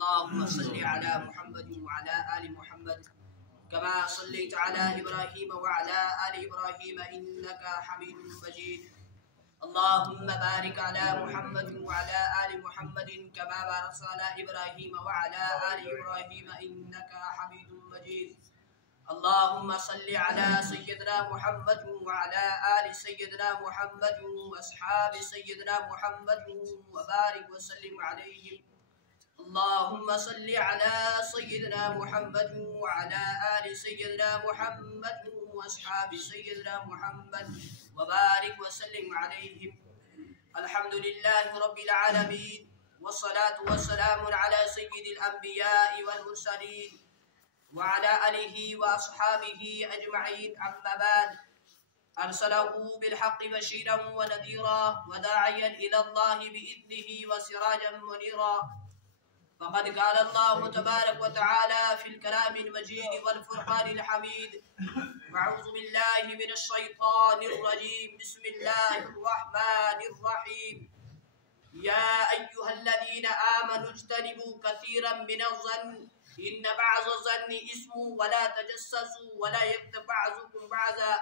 اللهم صل على محمد وعلى آل محمد كما صليت على إبراهيم وعلى آل إبراهيم إنك حميد مجيد. اللهم بارك على محمد وعلى آل محمد كما باركت على إبراهيم وعلى آل إبراهيم إنك حميد مجيد. اللهم صل على سيدنا محمد وعلى آل سيدنا محمد وأصحاب سيدنا محمد وبارك وسلم عليهم. اللهم صل على سيدنا محمد وعلى آل سيدنا محمد وأصحاب سيدنا محمد وبارك وسلم عليهم. الحمد لله رب العالمين، والصلاة والسلام على سيد الأنبياء والمرسلين وعلى آله وأصحابه أجمعين. أما بعد، أرسله بالحق بشيرا ونذيرا وداعيا إلى الله بإذنه وسراجا منيرا. فقد قال الله تبارك وتعالى في الكلام المجيد والفرقان الحميد: أعوذ بالله من الشيطان الرجيم، بسم الله الرحمن الرحيم. يا أيها الذين آمنوا اجتنبوا كثيرا من الظن إن بعض الظن إثم ولا تجسسوا ولا يغتب بعضكم بعضا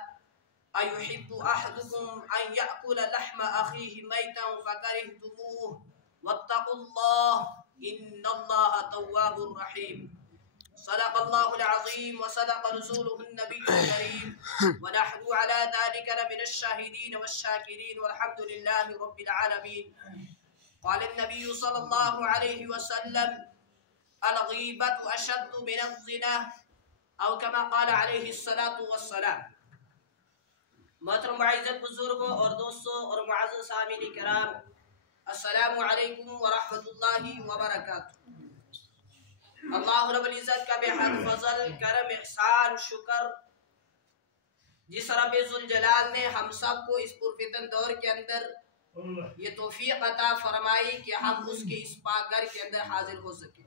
أيحب أحدكم أن يأكل لحم أخيه ميتا فكرهتموه واتقوا الله إن الله تواب رحيم. صدق الله العظيم وصدق رسوله النبي الكريم، ونحن على ذلك لمن الشاهدين والشاكرين والحمد لله رب العالمين. قال النبي صلى الله عليه وسلم: الغيبة أشد من الزنا، أو كما قال عليه الصلاة والسلام. محترم معزز بزرگوں اور دوستوں اور معزز سامعین کرام، السلام علیکم ورحمۃ اللہ وبرکاتہ. اللہ رب العزت کا بے حد فضل، کرم، احسان، شکر، جس رب ذوالجلال نے ہم سب کو اس پرفتن دور کے اندر یہ توفیق عطا فرمائی کہ ہم اس کے اس پاک گھر کے اندر حاضر ہو سکیں.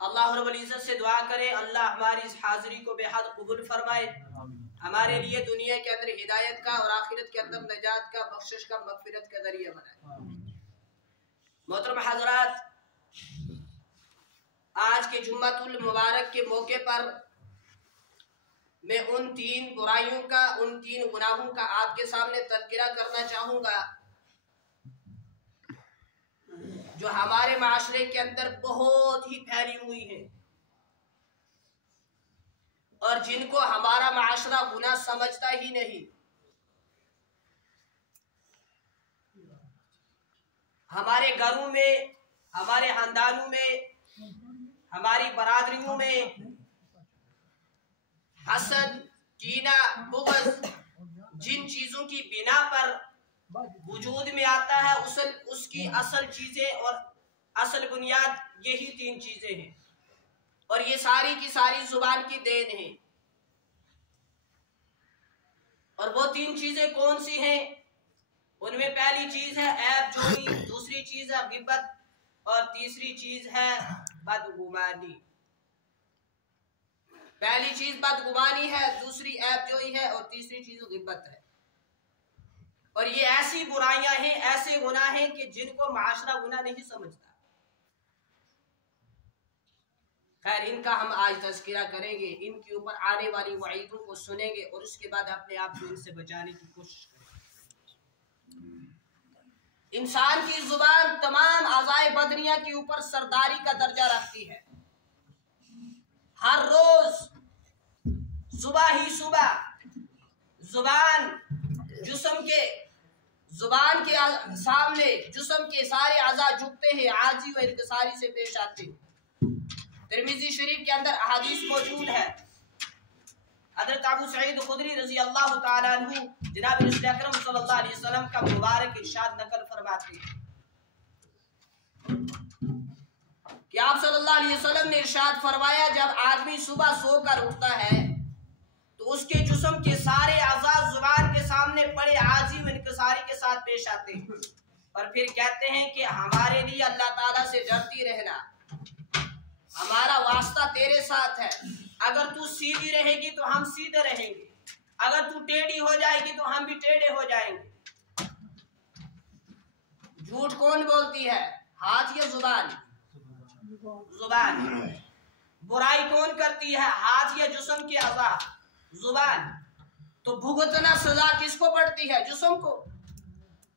اللہ رب العزت سے دعا کرے اللہ ہماری اس حاضری کو بے حد قبول فرمائے، ہمارے لیے دنیا کے اندر ہدایت کا اور آخرت کے اندر نجات کا، بخشش کا، مغفرت کا ذریعہ بنائے. محترم حضرات، آج کے جمعۃ المبارک کے موقع پر میں ان تین برائیوں کا، ان تین گناہوں کا آپ کے سامنے تذکرہ کرنا چاہوں گا جو ہمارے معاشرے کے اندر بہت ہی پھیلی ہوئی ہیں اور جن کو ہمارا معاشرہ گناہ سمجھتا ہی نہیں. ہمارے گھروں میں، ہمارے خاندانوں میں، ہماری برادریوں میں حسد، کینہ، بغض جن چیزوں کی بنا پر وجود میں آتا ہے، اس کی اصل چیزیں اور اصل بنیاد یہی تین چیزیں ہیں، اور یہ ساری کی ساری زبان کی دین ہے. اور وہ تین چیزیں کون سی ہیں؟ ان میں پہلی چیز ہے عیب جوئی، دوسری چیز ہے غیبت، اور تیسری چیز ہے بدگمانی. پہلی چیز بدگمانی ہے، دوسری عیب جوئی ہے، اور تیسری چیز غیبت ہے. اور یہ ایسی برائیاں ہیں، ایسے گناہ ہیں کہ جن کو معاشرہ گناہ نہیں سمجھتا. خیر، ان کا ہم آج تذکرہ کریں گے، ان کے اوپر آنے والی وعیدوں کو سنیں گے، اور اس کے بعد اپنے آپ کو ان سے بچانے کی کوشش کریں گے. انسان کی زبان تمام اعضائے بدنیہ کے اوپر سرداری کا درجہ رکھتی ہے. ہر روز صبح ہی صبح زبان کے سامنے جسم کے سارے اعضاء جھکتے ہیں، عاجزی و انکساری سے پیش آتے ہیں. ترمذی شریف کے اندر احادیث موجود ہے. حضرت ابو سعید خدری رضی اللہ تعالیٰ عنہ جناب رسول اکرم صلی اللہ علیہ وسلم کا مبارک ارشاد نقل فرماتے ہیں کہ آپ صلی اللہ علیہ وسلم نے ارشاد فرمایا، جب آدمی صبح سو کر اٹھتا ہے تو اس کے جسم کے سارے اعضاء زبان کے سامنے پڑے عاجزی و انکساری کے ساتھ پیش آتے ہیں، اور پھر کہتے ہیں کہ ہمارے لیے اللہ تعالیٰ سے ڈرتی رہنا، ہمارا واسطہ تیرے ساتھ ہے. اگر تو سیدھی رہے گی تو ہم سیدھے رہیں گے، اگر تو ٹیڑھی ہو جائے گی تو ہم بھی ٹیڑھے ہو جائیں گے. جھوٹ کون بولتی ہے؟ ہاتھ یا زبان؟ زبان۔ برائی کون کرتی ہے؟ ہاتھ یا جسم کے اعضاء؟ زبان۔ تو بھگتنا سزا کس کو پڑتی ہے؟ جسم کو۔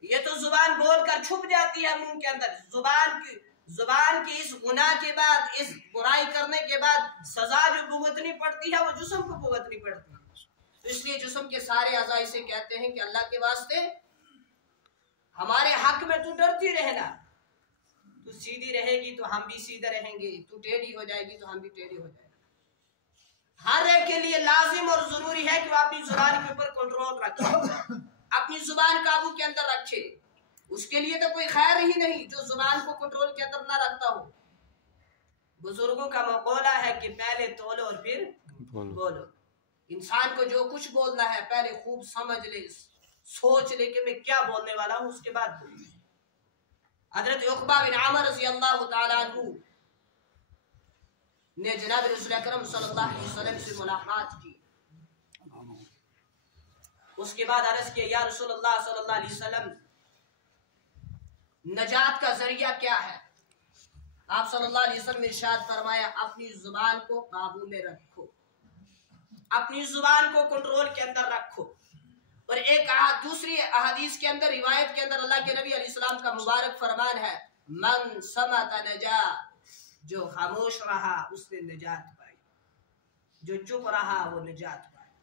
یہ تو زبان بول کر چھپ جاتی ہے منہ کے اندر۔ زبان کی اس گناہ کے بعد، اس برائی کرنے کے بعد سزا جو بھگتنی پڑتی ہے وہ جسم کو بھگتنی پڑتی ہے۔ اس لیے جسم کے سارے اعضاء اسے کہتے ہیں کہ اللہ کے واسطے ہمارے حق میں تو ڈرتی رہنا، تو سیدھی رہے گی تو ہم بھی سیدھے رہیں گے، تو ٹیڑھی ہو جائے گی تو ہم بھی ٹیڑھی ہو جائیں گے۔ ہر ایک کے لیے لازم اور ضروری ہے کہ وہ اپنی زبان کے اوپر کنٹرول رکھے، اپنی زبان قابو کے اندر رکھے۔ اس کے لیے تو کوئی خیر ہی نہیں جو زبان کو کنٹرول کے اندر نہ رکھتا ہو۔ بزرگوں کا مقولہ ہے کہ پہلے تولو اور پھر بولو۔ انسان کو جو کچھ بولنا ہے پہلے خوب سمجھ لے، سوچ لے کہ میں کیا بولنے والا ہوں، اس کے بعد بولے۔ حضرت عقبہ بن عامر رضی اللہ تعالیٰ عنہ نے جناب رسول اکرم صلی اللہ علیہ وسلم سے ملاقات کی۔ اس کے بعد عرض کیا یا رسول اللہ صلی اللہ علیہ وسلم، نجات کا ذریعہ کیا ہے؟ آپ صلی اللہ علیہ وسلم نے ارشاد فرمایا اپنی زبان کو قابو میں رکھو، اپنی زبان کو کنٹرول کے اندر رکھو۔ اور ایک دوسری احادیث کے اندر، روایت کے اندر اللہ کے نبی علیہ السلام کا مبارک فرمان ہے من صمت نجا، جو خاموش رہا اس نے نجات پائی، جو چپ رہا وہ نجات پائی۔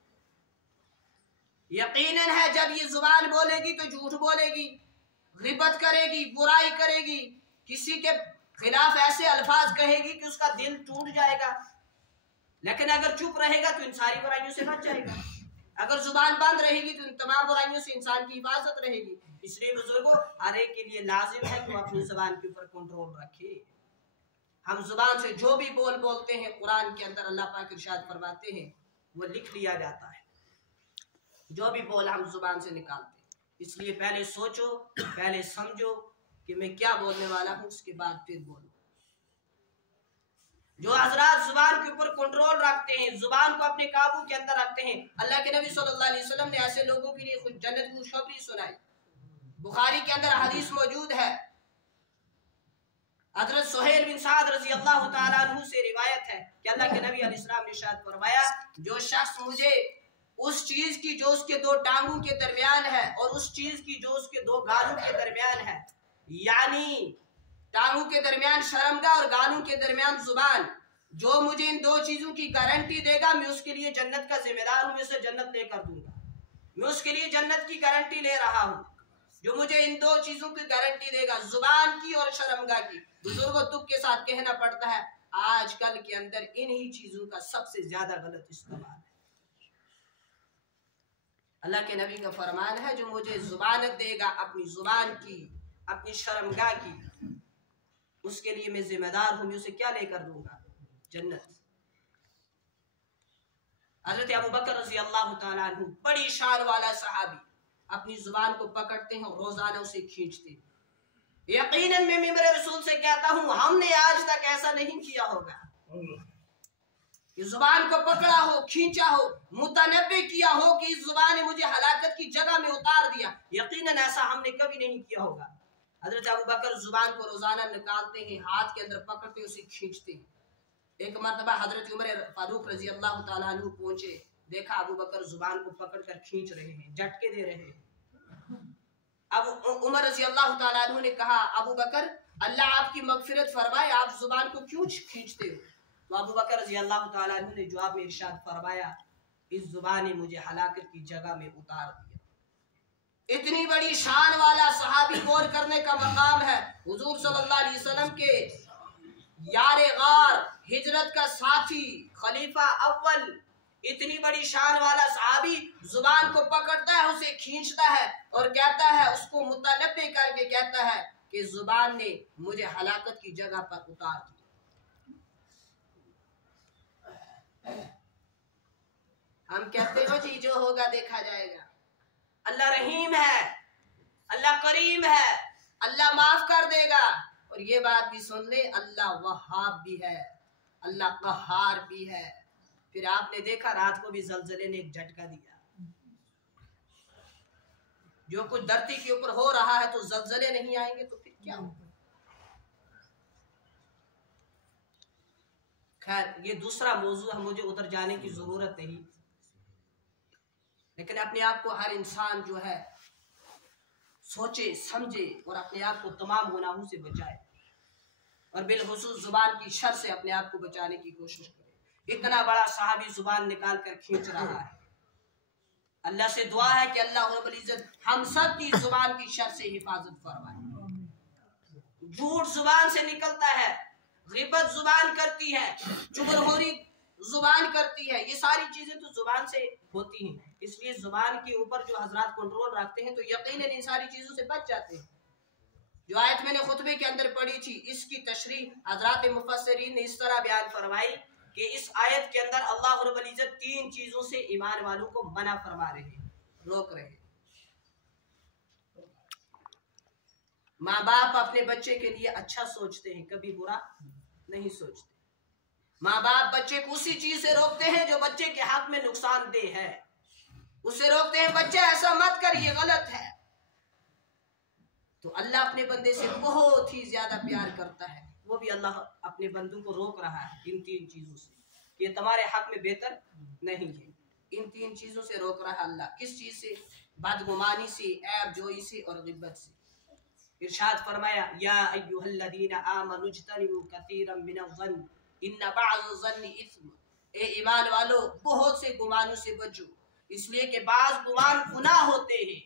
یقیناً ہے جب یہ زبان بولے گی تو جھوٹ بولے گی، غیبت کرے گی، برائی کرے گی، کسی کے خلاف ایسے الفاظ کہے گی کہ اس کا دل ٹوٹ جائے گا، لیکن اگر چپ رہے گا تو ان ساری برائیوں سے بچ جائے گا۔ اگر زبان بند رہے گی تو ان تمام برائیوں سے انسان کی حفاظت رہے گی۔ اس لیے بزرگوں، ہر ایک کے لیے لازم ہے کہ وہ اپنی زبان کے اوپر کنٹرول رکھے۔ ہم زبان سے جو بھی بولتے ہیں قرآن کے اندر اللہ پاک ارشاد فرماتے ہیں وہ لکھ لیا جاتا ہے، جو بھی بول ہم زبان سے نکالتے ہیں۔ اس لیے پہلے سوچو، پہلے سمجھو کہ میں کیا بولنے والا ہوں، اس کے بعد پھر بولو۔ جو حضرات زبان کے اوپر کنٹرول رکھتے ہیں، زبان کو اپنے قابو کے اندر رکھتے ہیں، اللہ کے نبی صلی اللہ علیہ وسلم نے ایسے لوگوں کے لیے خود جنت کی خوشخبری سنائی۔ بخاری کے اندر حدیث موجود ہے، حضرت سہیل بن سعد رضی اللہ تعالیٰ عنہ سے روایت ہے کہ اللہ کے نبی علیہ السلام نے ارشاد فرمایا جو شخص مجھے اس چیز کی جو اس کے دو ٹانگوں کے درمیان ہے اور اس چیز کی جو اس کے دو گالوں کے درمیان ہے، یعنی ٹانگوں کے درمیان شرمگاہ اور گالوں کے درمیان زبان، جو مجھے ان دو چیزوں کی گارنٹی دے گا میں اس کے لیے جنت کا ذمہ دار ہوں، میں اسے جنت لے کر دوں گا، میں اس کے لیے جنت کی گارنٹی لے رہا ہوں۔ جو مجھے ان دو چیزوں کی گارنٹی دے گا، زبان کی اور شرمگاہ کی۔ بزرگوں دکھ کے ساتھ کہنا پڑتا ہے آج کل کے اندر انہی چیزوں کا سب سے زیادہ غلط استعمال ہے۔ اللہ کے نبی کا فرمان ہے جو مجھے ضمانت دے گا اپنی زبان کی، اپنی شرمگاہ کی، اس کے لیے میں ذمہ دار ہوں، میں اسے کیا لے کر دوں گا؟ جنت۔ حضرت ابو بکر رضی اللہ تعالیٰ عنہ بڑی شان والا صحابی، اپنی زبان کو پکڑتے ہیں اور روزانہ اسے کھینچتے ہیں۔ یقیناً میں ممبر رسول سے کہتا ہوں ہم نے آج تک ایسا نہیں کیا ہوگا کہ زبان کو پکڑا ہو، کھینچا ہو، متنبع کیا ہو کہ اس زبان نے مجھے ہلاکت کی جگہ میں اتار دیا۔ یقیناً ایسا ہم نے کبھی نہیں کیا ہوگا۔ حضرت ابو بکر زبان کو روزانہ نکالتے ہیں، ہاتھ کے اندر پکڑتے اسے کھینچتے ہیں۔ ایک مرتبہ حضرت عمر فاروق رضی اللہ تعالیٰ عنہ پہنچے، دیکھا ابو بکر زبان کو پکڑ کر کھینچ رہے ہیں، جھٹکے دے رہے ہیں۔ اب عمر رضی اللہ تعالیٰ عنہ نے کہا ابو بکر اللہ آپ کی مغفرت فرمائے، آپ زبان کو کیوں کھینچتے ہو؟ تو ابو بکر رضی اللہ تعالیٰ عنہ نے جواب میں ارشاد فرمایا اس زبان نے مجھے ہلاکت کی جگہ میں اتار دیا۔ اتنی بڑی شان والا صحابی غور کرنے کا مقام ہے۔ حضور صلی اللہ علیہ وسلم کے یار غار، ہجرت کا ساتھی، خلیفہ اول، اتنی بڑی شان والا صحابی زبان کو پکڑتا ہے، اسے کھینچتا ہے اور کہتا ہے، اس کو متنبع کر کے کہتا ہے کہ زبان نے مجھے ہلاکت کی جگہ پر اتار دیا۔ ہم کہتے ہو جی جو ہوگا دیکھا جائے گا۔ اللہ رحیم ہے، اللہ کریم ہے، اللہ معاف کر دے گا۔ اور یہ بات بھی سن لے اللہ وہاب بھی ہے، اللہ قہار بھی ہے۔ پھر آپ نے دیکھا رات کو بھی زلزلے نے ایک جھٹکا دیا۔ جو کچھ دھرتی کے اوپر ہو رہا ہے تو زلزلے نہیں آئیں گے تو پھر کیا ہوگا؟ خیر یہ دوسرا موضوع ہے، مجھے ادھر جانے کی ضرورت نہیں، لیکن اپنے آپ کو ہر انسان جو ہے سوچے سمجھے اور اپنے آپ کو تمام گناہوں سے بچائے، اور بالخصوص زبان کی شر سے اپنے آپ کو بچانے کی کوشش کرے۔ اتنا بڑا صحابی زبان نکال کر کھینچ رہا ہے، اللہ سے دعا ہے کہ اللہ رب العزت ہم سب کی زبان کی شر سے حفاظت فرمائے۔ جھوٹ زبان سے نکلتا ہے، غیبت زبان کرتی ہے، چغلخوری زبان کرتی ہے، یہ ساری چیزیں تو زبان سے ہوتی ہیں، اس لیے زبان کے اوپر جو حضرات کنٹرول رکھتے ہیں تو یقیناً ان ساری چیزوں سے بچ جاتے ہیں۔ جو آیت میں نے خطبے کے اندر پڑھی تھی، اس کی تشریح حضرات مفسرین نے اس طرح بیان فرمائی کہ اس آیت کے اندر اللہ رب العزت 3 چیزوں سے ایمان والوں کو منع فرما رہے ہیں، روک رہے ہیں۔ ماں باپ اپنے بچے کے لیے اچھا سوچتے ہیں، کبھی برا نہیں سوچتے۔ ماں باپ بچے کو اسی چیز سے روکتے ہیں جو بچے کے حق میں نقصان دہ ہے، اس سے روکتے ہیں بچے ایسا مت کر، یہ غلط ہے۔ تو اللہ اپنے بندے سے بہت ہی زیادہ پیار کرتا ہے، وہ بھی اللہ اپنے بندوں کو روک رہا ہے ان 3 چیزوں سے، یہ تمہارے حق میں بہتر نہیں ہے۔ ان 3 چیزوں سے روک رہا ہے اللہ، کس چیز سے؟ بدگمانی سے، عیب جوئی سے اور غیبت سے۔ ارشاد فرمایا یا ایھا الذین آمنوا اجتنبوا کثیرا من الظن ان بعض الظن اثم، اے ایمان والو بہت سے گمانوں سے بچو، اس لیے کہ بعض گمان گناہ ہوتے ہیں۔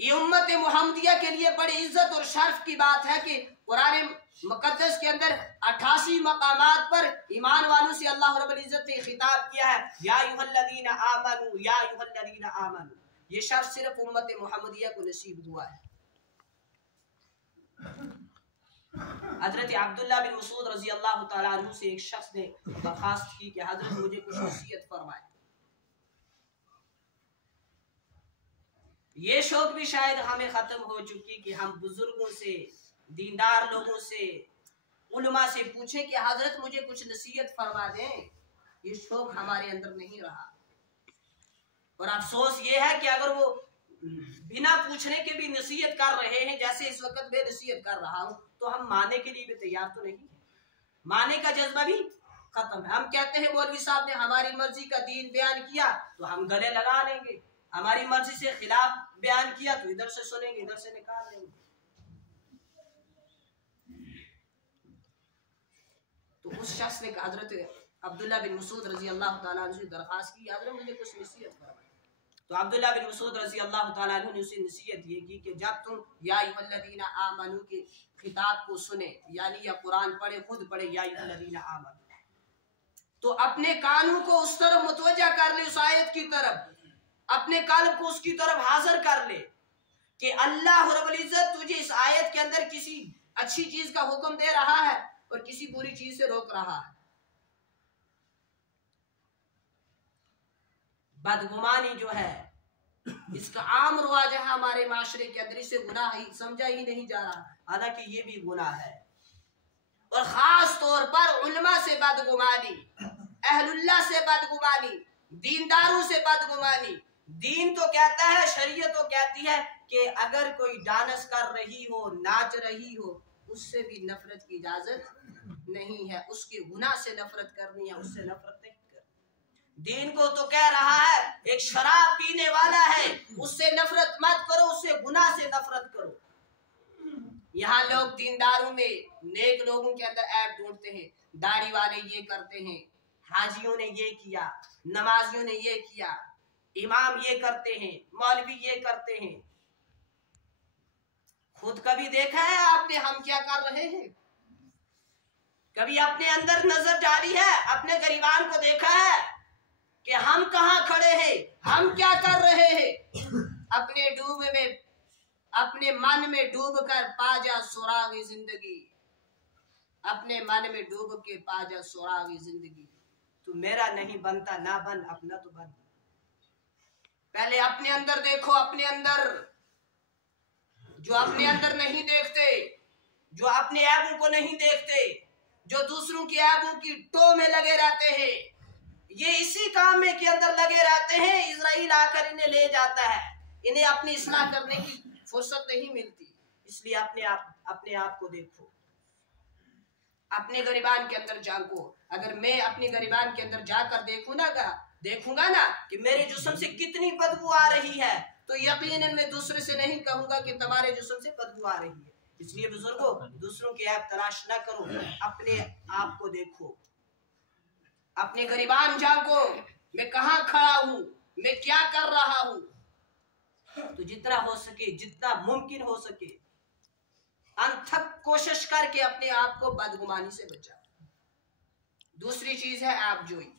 یہ امت محمدیہ کے لیے بڑی عزت اور شرف کی بات ہے کہ قرآن مقدس کے اندر 88 مقامات پر ایمان والوں سے اللہ رب العزت نے خطاب کیا ہے، یا ایھا الذین آمنوا، یا ایھا الذین آمنوا۔ یہ شرف صرف امت محمدیہ کو نصیب ہوا ہے۔ حضرت عبداللہ بن مسعود رضی اللہ تعالیٰ عنہ سے ایک شخص نے درخواست کی کہ حضرت مجھے کچھ نصیحت فرمائے۔ یہ شوق بھی شاید ہمیں ختم ہو چکی کہ ہم بزرگوں سے، دیندار لوگوں سے، علماء سے پوچھیں کہ حضرت مجھے کچھ نصیحت فرما دیں، یہ شوق ہمارے اندر نہیں رہا۔ اور افسوس یہ ہے کہ اگر وہ بنا پوچھنے کے بھی نصیحت کر رہے ہیں، جیسے اس وقت میں نصیحت کر رہا ہوں، تو ہم ماننے کے لیے بھی تیار تو نہیں ہیں، ماننے کا جذبہ بھی ختم ہے۔ ہم کہتے ہیں مولوی صاحب نے ہماری مرضی کا دین بیان کیا تو ہم گلے لگا لیں گے، ہماری مرضی سے خلاف بیان کیا تو ادھر سے سنیں گے، ادھر سے نکال لیں گے۔ تو اس شخص نے حضرت عبداللہ بن مسعود رضی اللہ تعالیٰ عنہ سے درخواست کی، حضرت مجھے کچھ نصیحت فرمائے۔ تو عبداللہ بن مسعود رضی اللہ تعالیٰ عنہ نے اسے نصیحت یہ کی کہ جب تم یا ایھا الذین آمنوا کے خطاب کو سنے، یعنی یا قرآن پڑھے، خود پڑھے یا ایھا الذین آمنوا، تو اپنے کانوں کو اس طرف متوجہ کر لے، اس آیت کی طرف، اپنے قلب کو اس کی طرف حاضر کر لے کہ اللہ رب العزت تجھے اس آیت کے اندر کسی اچھی چیز کا حکم دے رہا ہے اور کسی بری چیز سے روک رہا ہے۔ بدگمانی جو ہے اس کا عام رواج ہے ہمارے معاشرے کے اندر، اسے گناہ ہی سمجھا ہی نہیں جا رہا، حالانکہ یہ بھی گناہ ہے۔ اور خاص طور پر علماء سے بدگمانی، اہل اللہ سے بدگمانی، دینداروں سے بدگمانی۔ دین تو کہتا ہے، شریعت تو کہتی ہے کہ اگر کوئی ڈانس کر رہی ہو، ناچ رہی ہو، اس سے بھی نفرت کی اجازت نہیں ہے، اس کے گناہ سے نفرت کرنی ہے، اس سے نفرت نہیں۔ دین کو تو کہہ رہا ہے ایک شراب پینے والا ہے اس سے نفرت مت کرو، اس سے گناہ سے نفرت کرو۔ یہاں لوگ دینداروں میں، نیک لوگوں کے اندر عیب ڈھونڈتے ہیں، داڑھی والے یہ کرتے ہیں، حاجیوں نے یہ کیا، نمازیوں نے یہ کیا، امام یہ کرتے ہیں، مولوی یہ کرتے ہیں۔ خود کبھی دیکھا ہے آپ نے ہم کیا کر رہے ہیں؟ کبھی اپنے اندر نظر ڈالی ہے، اپنے گریبان کو دیکھا ہے کہ ہم کہاں کھڑے ہیں، ہم کیا کر رہے ہیں؟ اپنے من میں ڈوب کر پا جا سراغ زندگی، اپنے من میں ڈوب کے پا جا سراغ زندگی، تو میرا نہیں بنتا نہ بن، اپنا تو بن۔ پہلے اپنے اندر دیکھو، اپنے اندر جو اپنے اندر نہیں دیکھتے، جو اپنے عیبوں کو نہیں دیکھتے، جو دوسروں کی عیبوں کی ٹو میں لگے رہتے ہیں، یہ اسی کام میں کے اندر لگے رہتے ہیں، اسرائیل آ کر انہیں لے جاتا ہے، انہیں اپنی اصلاح کرنے کی فرصت نہیں ملتی۔ اس لیے اپنے آپ کو دیکھو۔ اپنے گریبان کے اندر جھانکو. اگر میں اپنے گریبان کے اندر جا کر دیکھوں گا نا کہ میرے جسم سے کتنی بدبو آ رہی ہے تو یقیناً میں دوسرے سے نہیں کہوں گا کہ تمہارے جسم سے بدبو آ رہی ہے. اس لیے بزرگوں دوسروں کی عیب تلاش نہ کرو، اپنے آپ کو دیکھو، اپنے گریبان جھانکو، میں کہاں کھڑا ہوں، میں کیا کر رہا ہوں. تو جتنا ہو سکے، جتنا ممکن ہو سکے انتھک کوشش کر کے اپنے آپ کو بدگمانی سے بچاؤ. دوسری چیز ہے عیب جوئی.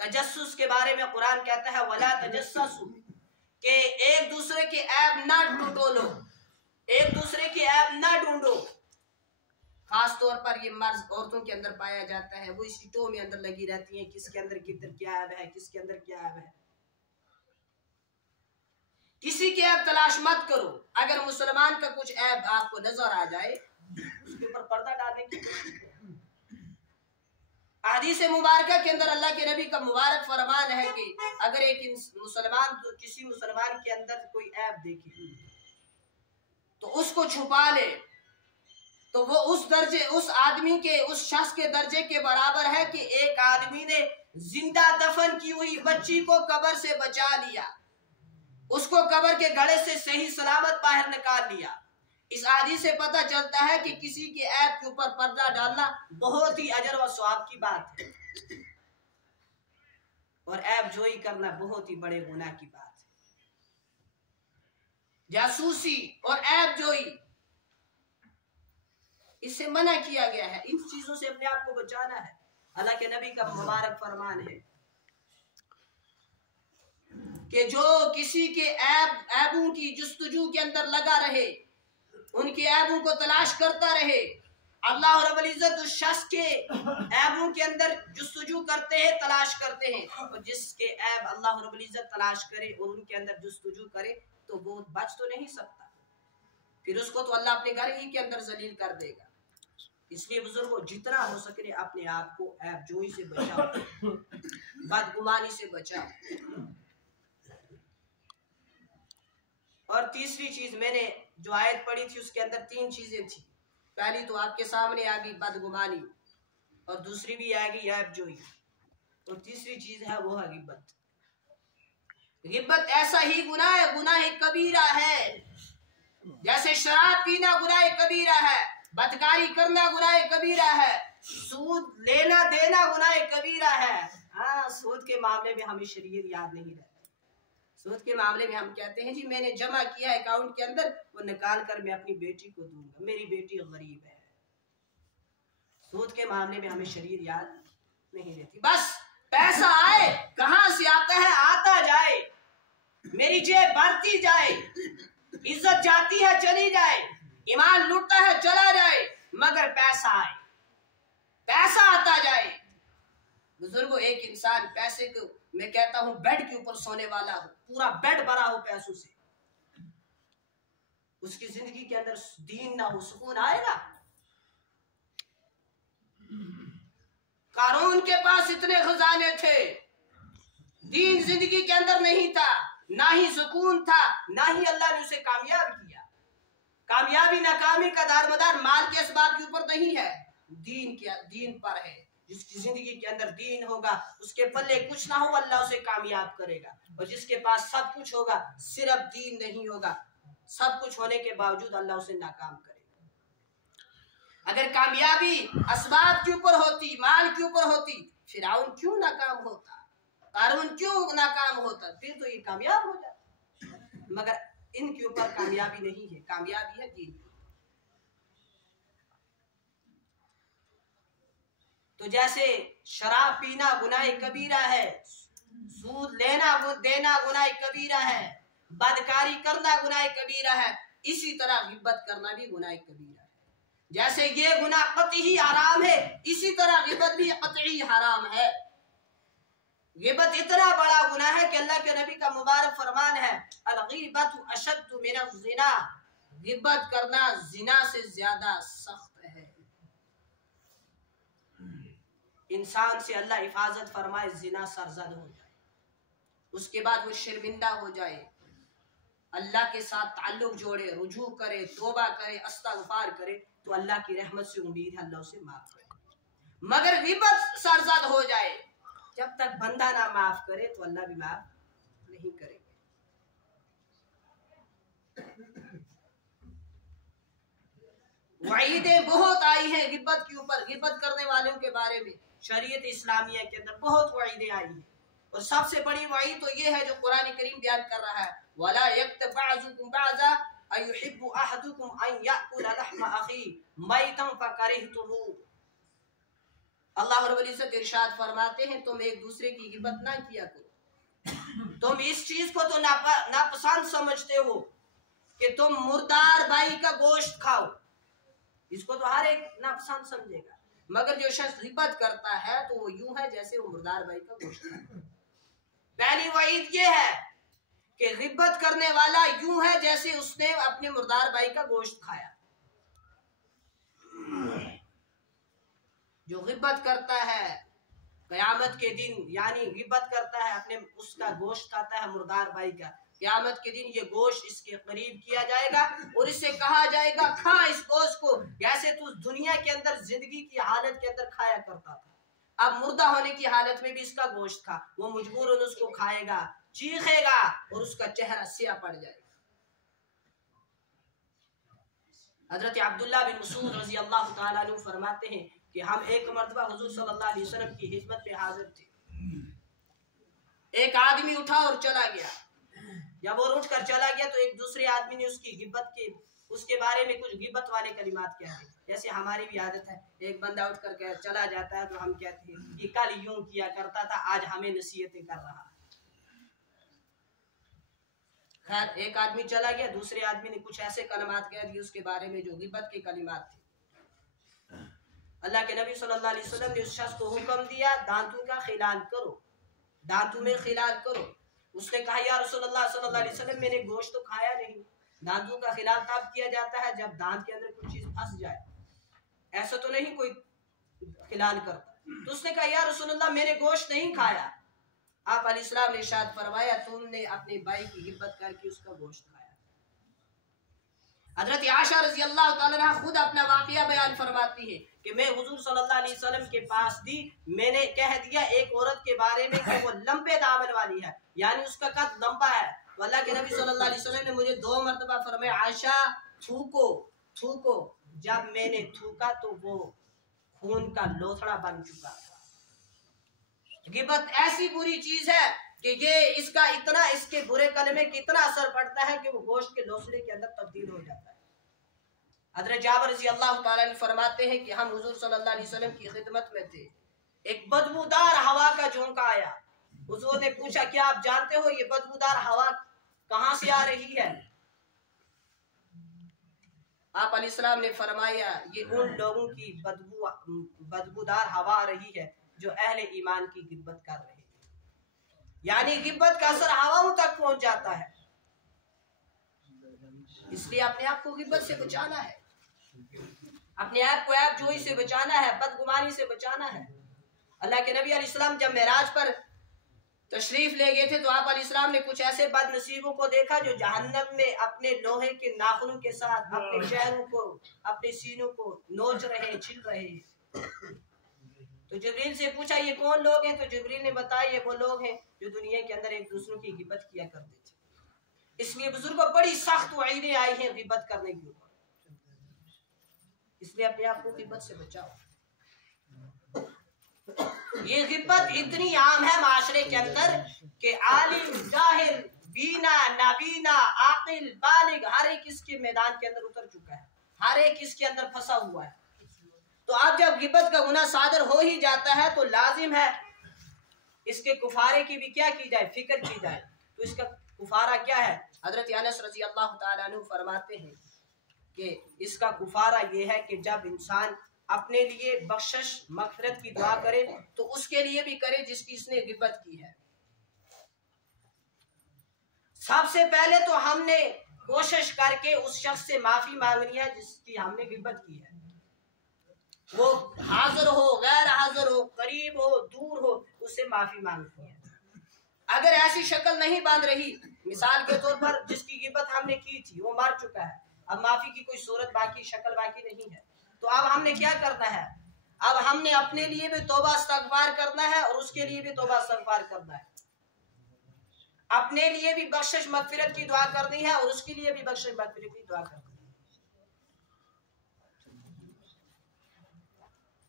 تجسس کے بارے میں قرآن کہتا ہے وَلَا تَجَسَّسُوا، کہ ایک دوسرے کے عیب نہ ٹٹولو، ایک دوسرے کی عیب نہ ڈھونڈو. خاص طور پر یہ مرض عورتوں کے اندر پایا جاتا ہے، وہ اسی ٹو میں اندر لگی رہتی ہیں، کس کے اندر کیا عیب ہے، کس کے اندر کیا عیب ہے. کسی کی عیب تلاش مت کرو. اگر مسلمان کا کچھ عیب آپ کو نظر آ جائے اس کے اوپر پردہ ڈالنے کی کوشش کرو. حدیث مبارکہ کے اندر اللہ کے نبی کا مبارک فرمان ہے کہ اگر ایک مسلمان کسی مسلمان کے اندر کوئی عیب دیکھے تو اس کو چھپا لے تو وہ اس آدمی کے، اس شخص کے درجے کے برابر ہے کہ ایک آدمی نے زندہ دفن کی ہوئی بچی کو قبر سے بچا لیا، اس کو قبر کے گڑھے سے صحیح سلامت باہر نکال لیا. اس حدیث سے پتہ چلتا ہے کہ کسی کے عیب کے اوپر پردہ ڈالنا بہت ہی اجر و ثواب کی بات ہے، اور عیب جوئی کرنا بہت ہی بڑے گناہ کی بات ہے. جاسوسی اور عیب جوئی اس سے منع کیا گیا ہے. ان چیزوں سے اپنے آپ کو بچانا ہے. اللہ کے نبی کا مبارک فرمان ہے کہ جو کسی کے عیبوں کی جستجو کے اندر لگا رہے، ان کے عیبوں کو تلاش کرتا رہے، اللہ رب العزت اس شخص کے عیبوں کے اندر جستجو کرتے ہیں، تلاش کرتے ہیں. اور جس کے عیب اللہ رب العزت تلاش کرے اور ان کے اندر جستجو کرے تو وہ بچ تو نہیں سکتا، پھر اس کو تو اللہ اپنے گھر ہی کے اندر ذلیل کر دے گا. اس لیے بزرگوں جتنا ہو سکے اپنے آپ کو عیب جوئی سے بچاؤ، بدگمانی سے بچاؤ. اور تیسری چیز میں نے جو آیت پڑھی تھی اس کے اندر 3 چیزیں تھی. پہلی تو آپ کے سامنے آ گئی بدگمانی، اور دوسری بھی آ گئی عیب جوئی، اور تیسری چیز ہے وہ ہے غیبت. غیبت ایسا ہی گناہ ہے، گناہ کبیرہ ہے. جیسے شراب پینا گناہ کبیرہ ہے، بدکاری کرنا گناہ کبیرہ ہے، سود لینا دینا گناہ کبیرہ ہے. ہاں سود کے معاملے میں ہمیں شریعت یاد نہیں رہتی. سود کے معاملے میں ہم کہتے ہیں جی میں نے جمع کیا ہے اکاؤنٹ کے اندر، وہ نکال کر میں اپنی بیٹی کو دوں گا، میری بیٹی غریب ہے. سود کے معاملے میں ہمیں شریعت یاد نہیں رہتی. بس پیسہ آئے کہاں سے آتا ہے آتا جائے، میری جیب بھرتی جائے، عزت جاتی ہے چلی جائے، ایمان لوٹتا ہے چلا جائے، مگر پیسہ آئے، پیسہ آتا جائے. بزرگوں ایک انسان پیسے کو میں کہتا ہوں بیڈ کے اوپر سونے والا ہو، پورا بیڈ بھرا ہو پیسوں سے، اس کی زندگی کے اندر دین نہ ہو، سکون آئے گا؟ قارون کے پاس اتنے خزانے تھے، دین زندگی کے اندر نہیں تھا، نہ ہی سکون تھا، نہ ہی اللہ نے اسے کامیاب کیا. کامیابی ناکامی کا دارمدار مال کے اسباب کے اوپر نہیں ہے، دین پر ہے. جس کی زندگی کے اندر دین ہوگا اس کے پلے کچھ نہ ہو اللہ اسے کامیاب کرے گا، اور جس کے پاس سب کچھ ہوگا صرف دین نہیں ہوگا، سب کچھ ہونے کے باوجود اللہ اسے ناکام کرے گا. اگر کامیابی اسباب کے اوپر ہوتی، مال کے اوپر ہوتی، فرعون کیوں ناکام ہوتا، قارون کیوں ناکام ہوتا، پھر تو یہ کامیاب ہو جاتا. مگر ان کے اوپر کامیابی نہیں ہے، کامیابی ہے دین. تو جیسے شراب پینا گناہ کبیرہ ہے، سود لینا دینا گناہ کبیرہ ہے، بدکاری کرنا گناہ کبیرہ ہے، اسی طرح غیبت کرنا بھی گناہ کبیرہ ہے. جیسے یہ گناہ قطعی حرام ہے اسی طرح غیبت بھی قطعی حرام ہے. غیبت اتنا بڑا گناہ ہے کہ اللہ کے نبی کا مبارک فرمان ہے الغیبت اشد من الزنا، غیبت کرنا زنا سے زیادہ سخت ہے. انسان سے اللہ حفاظت فرمائے زنا سرزد ہو جائے، اس کے بعد وہ شرمندہ ہو جائے، اللہ کے ساتھ تعلق جوڑے، رجوع کرے، توبہ کرے، استغفار کرے تو اللہ کی رحمت سے امید ہے اللہ اسے معاف کرے۔ مگر غیبت سرزد ہو جائے، جب تک بندہ نہ معاف کرے تو اللہ بھی معاف نہیں کرے گا۔ وعیدیں بہت آئی ہیں غیبت کے اوپر، غیبت کرنے والوں کے بارے میں شریعت اسلامیہ کے اندر بہت وعیدیں آئی ہیں، اور سب سے بڑی وعید تو یہ ہے جو قرآن کریم بیان کر رہا ہے، وَلَا يَكْتَبْ بَعْضُكُمْ بَعْضًا أَيُحِبُّ أَحَدُكُمْ أَن يَأْكُلَ لَحْمَ أَخِيهِ مَيْتًا فَكَرِهْتُمُوهُ۔ اللہ رب العزت ارشاد فرماتے ہیں تم ایک دوسرے کی غیبت نہ کیا کرو، تم اس چیز کو تو ناپسند سمجھتے ہو کہ تم مردار بھائی کا گوشت کھاؤ، اس کو تو ہر ایک ناپسند سمجھے گا، مگر جو شخص غیبت کرتا ہے تو وہ یوں ہے جیسے وہ مردار بھائی کا گوشت کھاتا ہے۔ پہلی وعید یہ ہے کہ غیبت کرنے والا یوں ہے جیسے اس نے اپنے مردار بھائی کا گوشت کھایا۔ جو غیبت کرتا ہے قیامت کے دن، یعنی غیبت کرتا ہے اپنے اس کا گوشت کھاتا ہے مردار بھائی کا، قیامت کے دن یہ گوشت اس کے قریب کیا جائے گا اور اس سے کہا جائے گا کھا اس گوشت کو جیسے تو دنیا کے اندر زندگی کی حالت کے اندر کھایا کرتا تھا، اب مردہ ہونے کی حالت میں بھی اس کا گوشت کھا۔ وہ مجبوراً اس کو کھائے گا، چیخے گا اور اس کا چہرہ سیاہ پڑ جائے گا۔ حضرت عبداللہ بن مسعود رضی اللہ تعالیٰ عنہ فرماتے ہیں کہ ہم ایک مرتبہ حضور صلی اللہ علیہ وسلم کی خدمت میں حاضر تھے، ایک آدمی اٹھا اور چلا گیا، جب وہ اٹھ کر چلا گیا تو ایک دوسرے آدمی نے اس کے بارے میں کچھ غیبت والے کلمات کہے، جیسے ہماری بھی عادت ہے، ایک بندہ اٹھ کر چلا جاتا ہے تو ہم کہتے ہیں یہ کل یوں کیا کرتا تھا آج ہمیں نصیحتیں کر رہا ہے۔ خیر ایک آدمی چلا گیا، دوسرے آدمی نے کچھ ایسے کلمات کہہ دیے اس کے بارے میں جو غیبت کے کلمات تھے۔ اللہ کے نبی صلی اللہ علیہ وسلم نے اس شخص کو حکم دیا دانتوں کا خلال کرو، دانتوں میں خلال کرو۔ اس نے کہا یا رسول اللہ صلی اللہ علیہ وسلم میں نے گوشت تو کھایا نہیں، دانتوں کا خلال تب کیا جاتا ہے جب دانت کے اندر کوئی چیز پھنس جائے، ایسا تو نہیں کوئی خلال کرتا۔ تو اس نے کہا یا رسول اللہ میں نے گوشت نہیں کھایا۔ آپ علیہ السلام نے ارشاد فرمایا تم نے اپنے بھائی کی غیبت کر کے اس کا گوشت کھایا۔ حضرت عائشہ رضی اللہ تعالیٰ عنہ خود اپنا واقعہ بیان فرماتی ہے کہ میں حضور صلی اللہ علیہ وسلم کے پاس دی، میں نے کہہ دیا ایک عورت کے بارے میں کہ وہ لمبے دامن والی ہے، یعنی اس کا قد لمبا ہے، تو اللہ کے نبی صلی اللہ علیہ وسلم نے مجھے 2 مرتبہ فرمایا عائشہ تھوکو تھوکو، جب میں نے تھوکا تو وہ خون کا لوتھڑا بن چکا تھا۔ غیبت ایسی بری چیز ہے کہ یہ اس کے برے کلمے کی اتنا اثر پڑتا ہے کہ وہ گوشت کے لوثڑے کے اندر تبدیل ہو جاتا ہے۔ حضرت جابر رضی اللہ تعالیٰ عنہ فرماتے ہیں کہ ہم حضور صلی اللہ علیہ وسلم کی خدمت میں تھے، ایک بدبودار ہوا کا جھونکا آیا، حضور نے پوچھا کیا آپ جانتے ہو یہ بدبودار ہوا کہاں سے آ رہی ہے؟ آپ علیہ السلام نے فرمایا یہ ان لوگوں کی بدبودار ہوا آ رہی ہے جو اہل ایمان کی غیبت کر رہے ہیں، یعنی غیبت کا اثر ہواؤں تک پہنچ جاتا ہے۔ اس لیے اپنے آپ کو غیبت سے بچانا ہے، اپنے آپ کو عیب جوئی سے بچانا ہے، بدگمانی سے بچانا ہے۔ اللہ کے نبی علیہ السلام جب معراج پر تشریف لے گئے تھے تو آپ علیہ السلام نے کچھ ایسے بد نصیبوں کو دیکھا جو جہنم میں اپنے لوہے کے ناخنوں کے ساتھ اپنے چہروں کو اپنے سینوں کو نوچ رہے ہیں، چھل رہے ہیں۔ تو جبریل سے پوچھا یہ کون لوگ ہیں؟ تو جبریل نے بتایا یہ وہ لوگ ہیں جو دنیا کے اندر ایک دوسروں کی غیبت کیا کرتے تھے۔ اس لیے بزرگوں بڑی سخت وعیدیں آئی ہیں غیبت کرنے کے اوپر، اس لیے اپنے آپ کو غیبت سے بچاؤ۔ یہ غیبت اتنی عام ہے معاشرے کے اندر کہ عالم جاہل بینا نابینا عاقل بالغ ہر ایک اس کے میدان کے اندر اتر چکا ہے، ہر ایک اس کے اندر پھنسا ہوا ہے۔ تو اب جب غیبت کا گناہ صادر ہو ہی جاتا ہے تو لازم ہے اس کے کفارے کی بھی کیا کی جائے، فکر کی جائے۔ تو اس کا کفارہ کیا ہے؟ حضرت انس رضی اللہ تعالیٰ عنہ فرماتے ہیں کہ اس کا کفارہ یہ ہے کہ جب انسان اپنے لیے بخشش مغفرت کی دعا کرے تو اس کے لیے بھی کرے جس کی اس نے غیبت کی ہے۔ سب سے پہلے تو ہم نے کوشش کر کے اس شخص سے معافی مانگنی ہے جس کی ہم نے غیبت کی ہے، وہ حاضر ہو غیر حاضر ہو قریب ہو دور ہو، اس سے معافی مانگنی ہے۔ اگر ایسی شکل نہیں باندھ رہی، مثال کے طور پر جس کی غیبت ہم نے کی تھی وہ مر چکا ہے، اب معافی کی کوئی صورت باقی، شکل باقی نہیں ہے، تو اب ہم نے کیا کرنا ہے؟ اب ہم نے اپنے لیے بھی توبہ استغفار کرنا ہے اور اس کے لیے بھی توبہ استغفار کرنا ہے، اپنے لیے بھی بخشش مغفرت کی دعا کرنی ہے اور اس کے لیے بھی بخشش مغفرت کی دعا کرنی ہے۔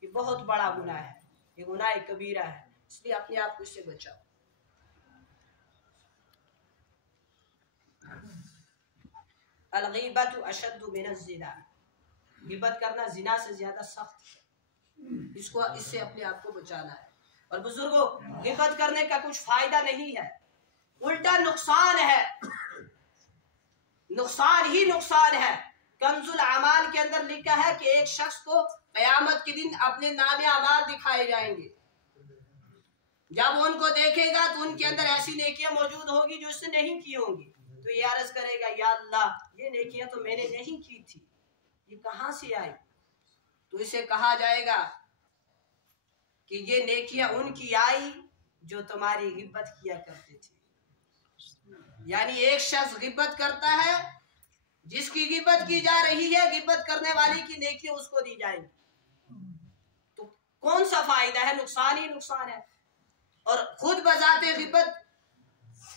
یہ بہت بڑا گناہ ہے، یہ گناہ کبیرہ ہے، اس لیے اپنے آپ کو اس سے بچاؤ۔ الغیبت اشد من الزنا، غیبت کرنا زنا سے زیادہ سخت ہے، اس سے اپنے آپ کو بچانا ہے۔ اور بزرگوں، غیبت کرنے کا کچھ فائدہ نہیں ہے، الٹا نقصان ہے، نقصان ہی نقصان ہے۔ کنز الاعمال کے اندر لکھا ہے کہ ایک شخص کو قیامت کے دن اپنے نام اعمال دکھائے جائیں گے، جب ان کو دیکھے گا تو ان کے اندر ایسی نیکیاں موجود ہوگی جو اس نے نہیں کی ہوں گی، تو یہ عرض کرے گا یا اللہ یہ نیکیاں تو میں نے نہیں کی تھی، یہ کہاں سے آئی؟ تو اسے کہا جائے گا کہ یہ نیکیاں ان کی آئی جو تمہاری غیبت کیا کرتے تھے۔ یعنی ایک شخص غیبت کرتا ہے، جس کی غیبت کی جا رہی ہے، غیبت کرنے والی کی نیکیاں اس کو دی جائیں گی، تو کون سا فائدہ ہے؟ نقصان ہی نقصان ہے۔ اور خود بذات غیبت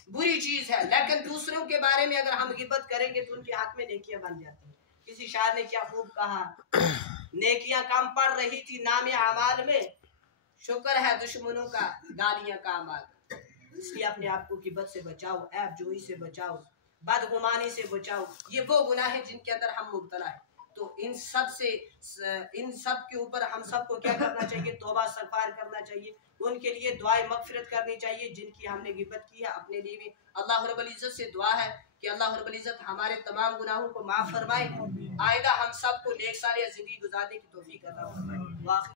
بری چیز ہے، لیکن دوسروں کے بارے میں اگر ہم غیبت کریں گے تو ان کے حق میں نیکیاں بن جاتی ہیں۔ کسی شاعر نے کیا خوب کہا، نیکیاں کم پڑ رہی تھی نام اعمال میں، شکر ہے دشمنوں کا گالیاں کا اعمال۔ اس لیے اپنے آپ کو غیبت سے بچاؤ، عیب جوئی سے بچاؤ، بدگمانی سے بچاؤ، یہ وہ گناہ ہیں جن کے اندر ہم مبتلا ہیں۔ تو ان سب کے اوپر ہم سب کو کیا کرنا چاہیے؟ توبہ استغفار کرنا چاہیے، ان کے لیے دعائے مغفرت کرنی چاہیے جن کی ہم نے غیبت کی ہے، اپنے لیے بھی اللہ رب العزت سے دعا ہے کہ اللہ رب العزت ہمارے تمام گناہوں کو معاف فرمائے، آئندہ ہم سب کو نیک صالح زندگی گزارنے کی توفیق عطا فرمائے۔